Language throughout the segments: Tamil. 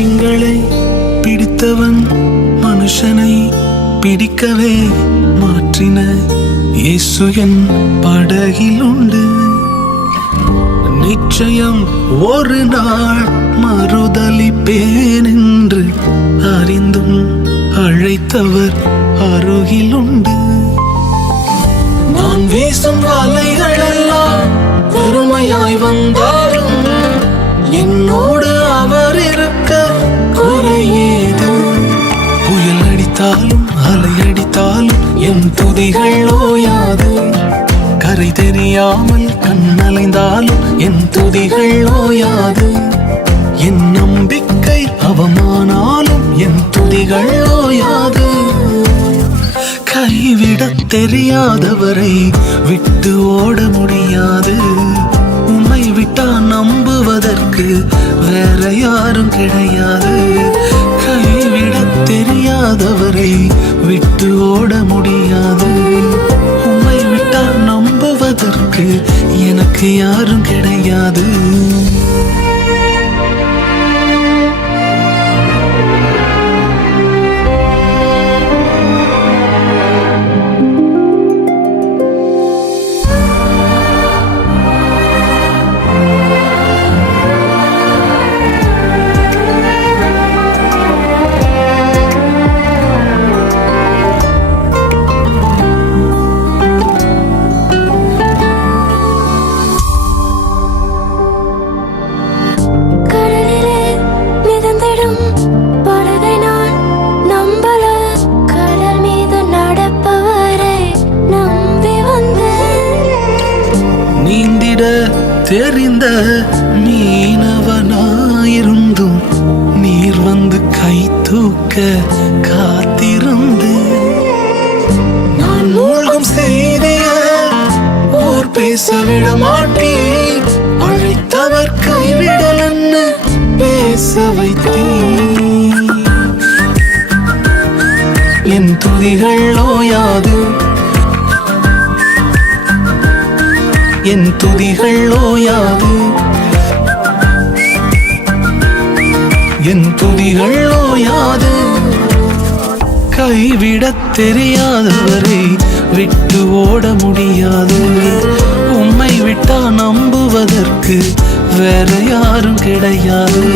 எங்களை பிடித்தவன் மனுஷனை பிடிக்கவே மாற்றின இயேசு என் படகில் உண்டு. நிச்சயம் ஒரு நாள் மறுதலிப்பேன் என்று அறிந்தும் அழைத்தவர் அருகில் உண்டு. நான் வீசும் வலைகளெல்லாம் பெருமையாய் வந்தாலும் என்னோடு அவர் இருக்க குறையேது. புயல் அடித்தாலும் அலை அடித்தாலும் என் துதிகள் ஓயாது. கரை தெரியாமல் கண்ணலைந்தாலும் என் துதிகள் ஓயாது. என் நம்பிக்கை அவமானாலும் என் துதிகள் ஓயாது. கைவிடத் தெரியாதவரை விட்டு ஓட முடியாது. உம்மை விட்டா நம்புவதற்கு வேற யாரும் கிடையாது. கைவிடத் தெரியாதவரை விட்டு ஓட முடியாது. உம்மை விட்டா நம்புவதற்கு எனக்கு யாரும் கிடையாது. தெரிந்த மீனவனாயிருந்தும் நீர் வந்து கை தூக்க காத்திருந்து. நான் மூழ்கும் செய்திய ஓர் பேச விட மாட்டேன். அழைத்தவர் கைவிடலன்னு பேச வைத்தேன். என் துதிகள் ஓயாது. என் துதிகள் ஓயாது. என் துதிகள் ஓயாது. கைவிடத் தெரியாதவரை விட்டு ஓட முடியாது. உம்மை விட்டா நம்புவதற்கு வேற யாரும் கிடையாது.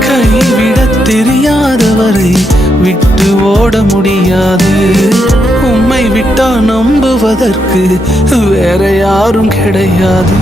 கைவிடத் தெரியாதவரை விட்டு ஓட முடியாது. உம்மை விட்டா நம்புவதற்கு வேற யாரும் கிடையாது.